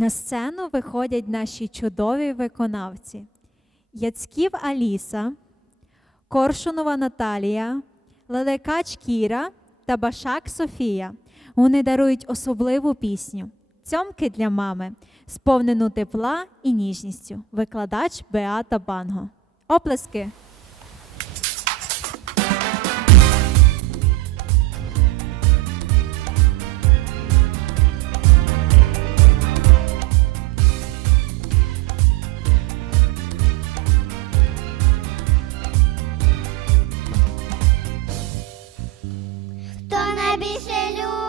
На сцену виходять наші чудові виконавці: Яцьків Аліса, Коршунова Наталія, Лелекач Кіра та Башак Софія. Вони дарують особливу пісню Цьомки для мами, сповнену тепла і ніжністю. Викладач Беата Банго. Оплески! bicheiro.